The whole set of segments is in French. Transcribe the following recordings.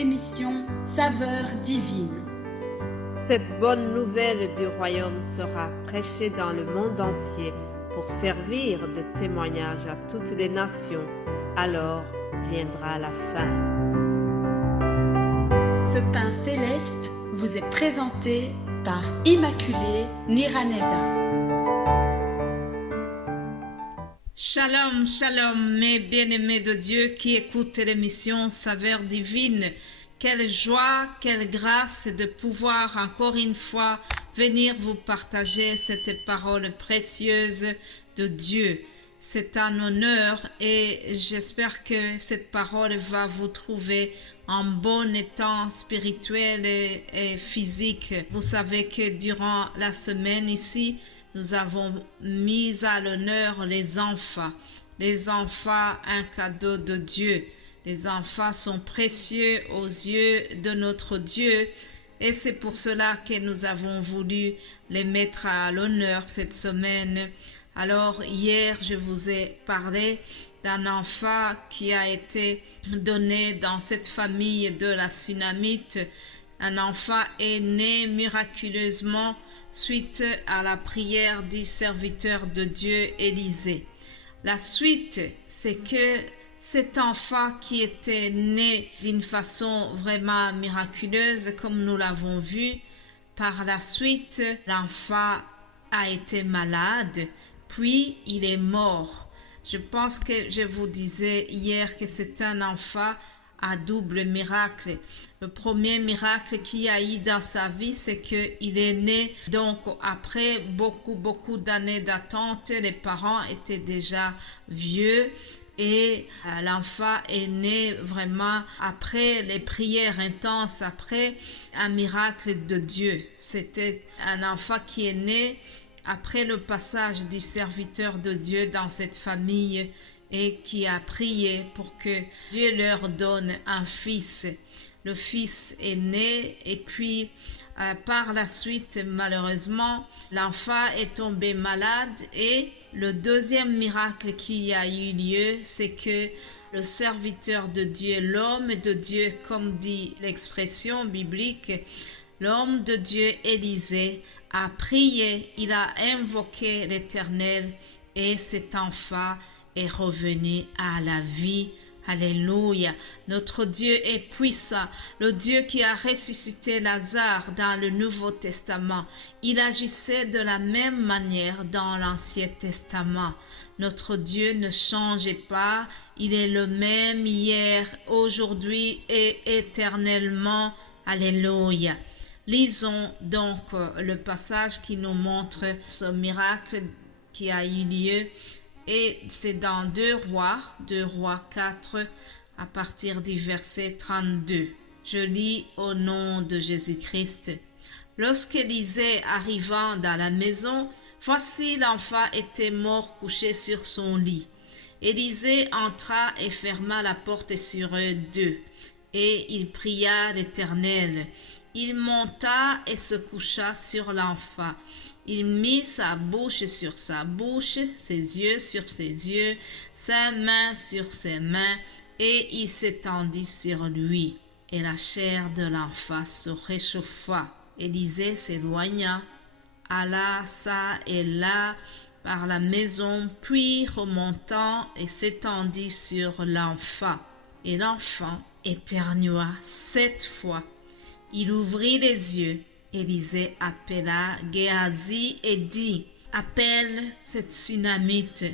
l'émission Saveurs divines. Cette bonne nouvelle du royaume sera prêchée dans le monde entier pour servir de témoignage à toutes les nations. Alors viendra la fin. Ce pain céleste vous est présenté par Immaculée Niraneza. Shalom, shalom, mes bien-aimés de Dieu qui écoutent l'émission Saveurs divines. Quelle joie, quelle grâce de pouvoir encore une fois venir vous partager cette parole précieuse de Dieu. C'est un honneur et j'espère que cette parole va vous trouver en bon état spirituel et physique. Vous savez que durant la semaine ici, nous avons mis à l'honneur les enfants. Les enfants, un cadeau de Dieu. Les enfants sont précieux aux yeux de notre Dieu et c'est pour cela que nous avons voulu les mettre à l'honneur cette semaine. Alors hier, je vous ai parlé d'un enfant qui a été donné dans cette famille de la Sunamite. Un enfant est né miraculeusement suite à la prière du serviteur de Dieu Élisée. La suite, c'est que cet enfant qui était né d'une façon vraiment miraculeuse, comme nous l'avons vu, par la suite, l'enfant a été malade, puis il est mort. Je pense que je vous disais hier que c'est un enfant à double miracle. Le premier miracle qu'il y a eu dans sa vie, c'est qu'il est né. Donc, après beaucoup d'années d'attente, les parents étaient déjà vieux et l'enfant est né vraiment après les prières intenses, après un miracle de Dieu. C'était un enfant qui est né après le passage du serviteur de Dieu dans cette famille et qui a prié pour que Dieu leur donne un fils. Le fils est né et puis par la suite, malheureusement, l'enfant est tombé malade et le deuxième miracle qui a eu lieu, c'est que le serviteur de Dieu, l'homme de Dieu, comme dit l'expression biblique, l'homme de Dieu Élisée a prié, il a invoqué l'Éternel et cet enfant est revenu à la vie. Alléluia. Notre Dieu est puissant. Le Dieu qui a ressuscité Lazare dans le Nouveau Testament. Il agissait de la même manière dans l'Ancien Testament. Notre Dieu ne changeait pas. Il est le même hier, aujourd'hui et éternellement. Alléluia. Lisons donc le passage qui nous montre ce miracle qui a eu lieu. Et c'est dans 2 Rois 4, à partir du verset 32. Je lis au nom de Jésus-Christ. Lorsqu'Élisée arriva dans la maison, voici l'enfant était mort couché sur son lit. Élisée entra et ferma la porte sur eux deux. Et il pria l'Éternel. Il monta et se coucha sur l'enfant. Il mit sa bouche sur sa bouche, ses yeux sur ses yeux, ses mains sur ses mains, et il s'étendit sur lui. Et la chair de l'enfant se réchauffa. Élisée s'éloigna, alla çà et là par la maison, puis remontant et s'étendit sur l'enfant. Et l'enfant éternua 7 fois. Il ouvrit les yeux. Élisée appela Géasi et dit, « Appelle cette Sunamite. »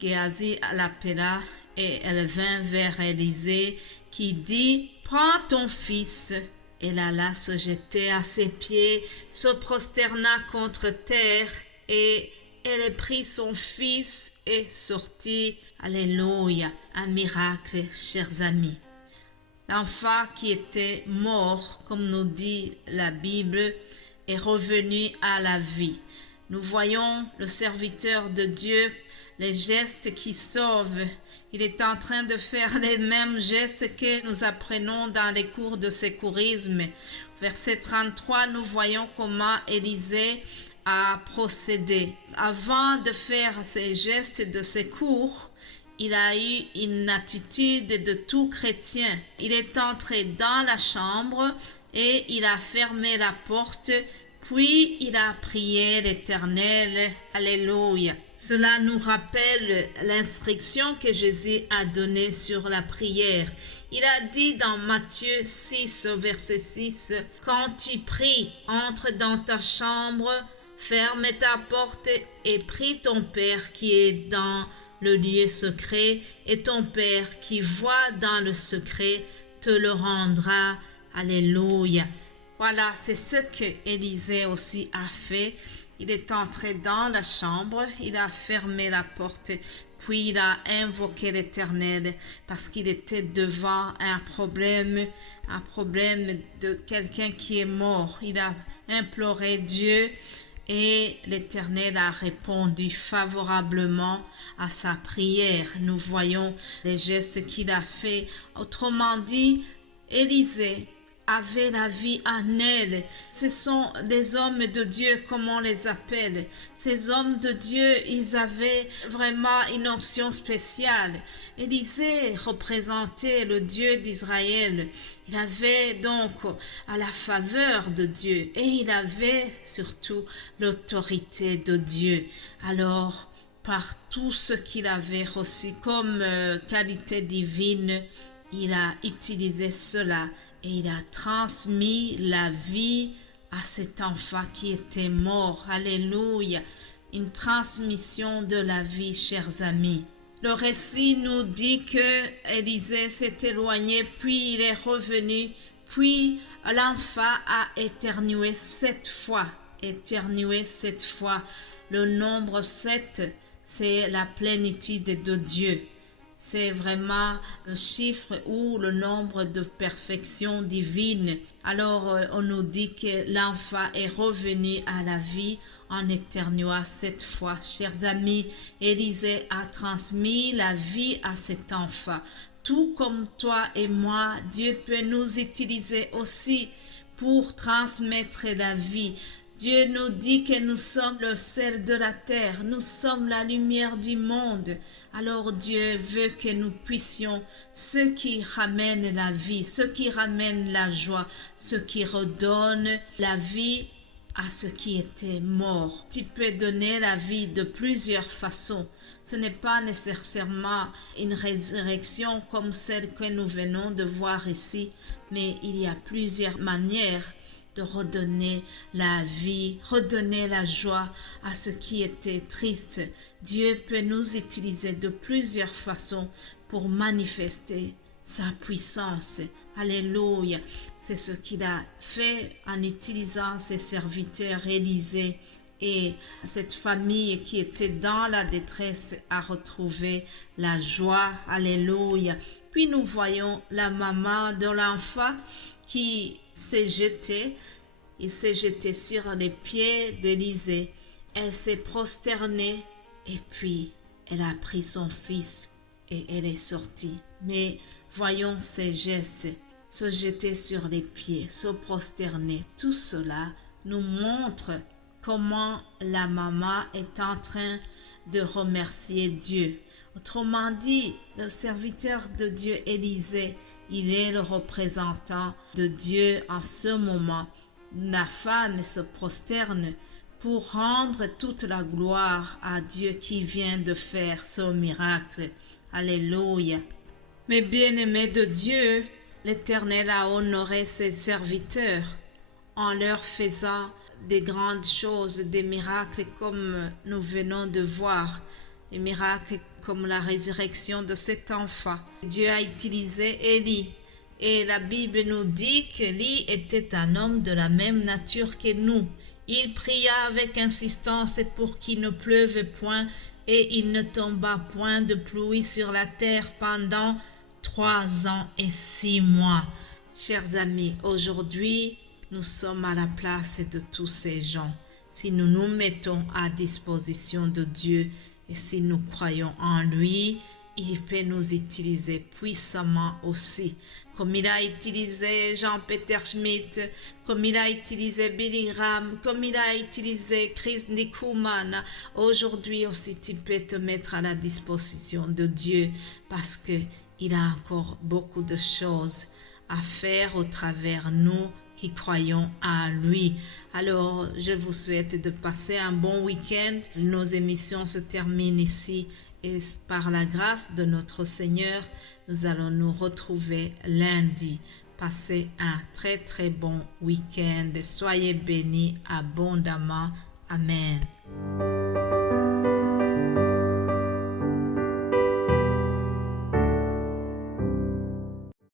Géasi l'appela et elle vint vers Élisée qui dit, « Prends ton fils. » Elle alla se jeter à ses pieds, se prosterna contre terre et elle prit son fils et sortit. Alléluia, un miracle, chers amis. L'enfant qui était mort, comme nous dit la Bible, est revenu à la vie. Nous voyons le serviteur de Dieu, les gestes qui sauvent. Il est en train de faire les mêmes gestes que nous apprenons dans les cours de secourisme. Verset 33, nous voyons comment Élisée a procédé. Avant de faire ces gestes de secours, il a eu une attitude de tout chrétien. Il est entré dans la chambre et il a fermé la porte, puis il a prié l'Éternel. Alléluia. Cela nous rappelle l'instruction que Jésus a donnée sur la prière. Il a dit dans Matthieu 6, verset 6, « Quand tu pries, entre dans ta chambre, ferme ta porte et prie ton Père qui est dans le lieu secret, et ton Père qui voit dans le secret te le rendra. » Alléluia. Voilà, c'est ce que Élisée aussi a fait. Il est entré dans la chambre, il a fermé la porte, puis il a invoqué l'Éternel parce qu'il était devant un problème de quelqu'un qui est mort. Il a imploré Dieu et l'Éternel a répondu favorablement à sa prière. Nous voyons les gestes qu'il a fait. Autrement dit, Élisée avait la vie en elle. Ce sont des hommes de Dieu, comme on les appelle. Ces hommes de Dieu, ils avaient vraiment une onction spéciale. Élisée représentait le Dieu d'Israël. Il avait donc à la faveur de Dieu et il avait surtout l'autorité de Dieu. Alors, par tout ce qu'il avait reçu comme qualité divine, il a utilisé cela et il a transmis la vie à cet enfant qui était mort. Alléluia. Une transmission de la vie, chers amis. Le récit nous dit que Élisée s'est éloigné, puis il est revenu, puis l'enfant a éternué 7 fois. Éternué 7 fois. Le nombre 7, c'est la plénitude de Dieu. C'est vraiment le chiffre ou le nombre de perfection divine. Alors, on nous dit que l'enfant est revenu à la vie en éternuant 7 fois. Chers amis, Élisée a transmis la vie à cet enfant. Tout comme toi et moi, Dieu peut nous utiliser aussi pour transmettre la vie. Dieu nous dit que nous sommes le sel de la terre, nous sommes la lumière du monde. Alors Dieu veut que nous puissions, ce qui ramène la vie, ce qui ramène la joie, ce qui redonne la vie à ce qui était mort. Tu peux donner la vie de plusieurs façons. Ce n'est pas nécessairement une résurrection comme celle que nous venons de voir ici, mais il y a plusieurs manières de redonner la vie, redonner la joie à ce qui était triste. Dieu peut nous utiliser de plusieurs façons pour manifester sa puissance. Alléluia. C'est ce qu'il a fait en utilisant ses serviteurs Élisée. Et cette famille qui était dans la détresse a retrouvé la joie. Alléluia. Puis nous voyons la maman de l'enfant qui s'est jetée. Il s'est jeté sur les pieds d'Élisée. Elle s'est prosternée et puis elle a pris son fils et elle est sortie. Mais voyons ces gestes, se jeter sur les pieds, se prosterner, tout cela nous montre comment la maman est en train de remercier Dieu. Autrement dit, le serviteur de Dieu Élisée, il est le représentant de Dieu en ce moment. La femme se prosterne pour rendre toute la gloire à Dieu qui vient de faire ce miracle. Alléluia. Mais bien-aimés de Dieu, l'Éternel a honoré ses serviteurs en leur faisant des grandes choses, des miracles comme nous venons de voir, des miracles comme la résurrection de cet enfant. Dieu a utilisé Élie. Et la Bible nous dit qu'Élie était un homme de la même nature que nous. Il pria avec insistance pour qu'il ne pleuve point et il ne tomba point de pluie sur la terre pendant 3 ans et 6 mois. Chers amis, aujourd'hui, nous sommes à la place de tous ces gens. Si nous nous mettons à disposition de Dieu et si nous croyons en lui, il peut nous utiliser puissamment aussi. Comme il a utilisé Jean-Peter Schmidt, comme il a utilisé Billy Graham, comme il a utilisé Chris Nikuman, aujourd'hui aussi tu peux te mettre à la disposition de Dieu parce que il a encore beaucoup de choses à faire au travers nous qui croyons à lui. Alors, je vous souhaite de passer un bon week-end. Nos émissions se terminent ici et par la grâce de notre Seigneur, nous allons nous retrouver lundi. Passez un très très bon week-end et soyez bénis abondamment. Amen.